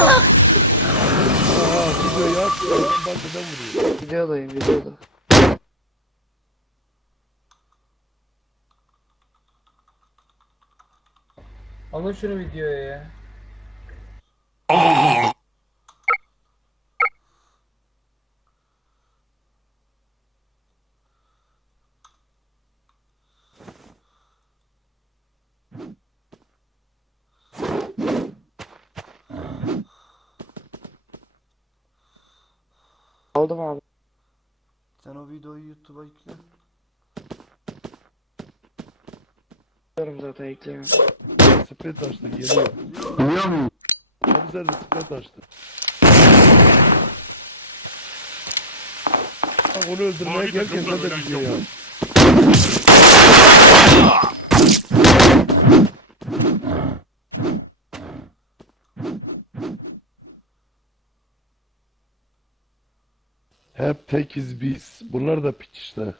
Aa video yap. Bankadan vuruyor. Videodayım videoda. Alın şunu videoya ya. Aldım abi. Sen o videoyu YouTube'a yükle. Diyorum zaten ekleyemem. Spet açtı geliyor. Duyuyor musun? Komiser de spet açtı. Bak onu öldürmeye Mavi gelirken takımda de ölen gidiyor yok. Hep tekiz biz. Bunlar da piç işte.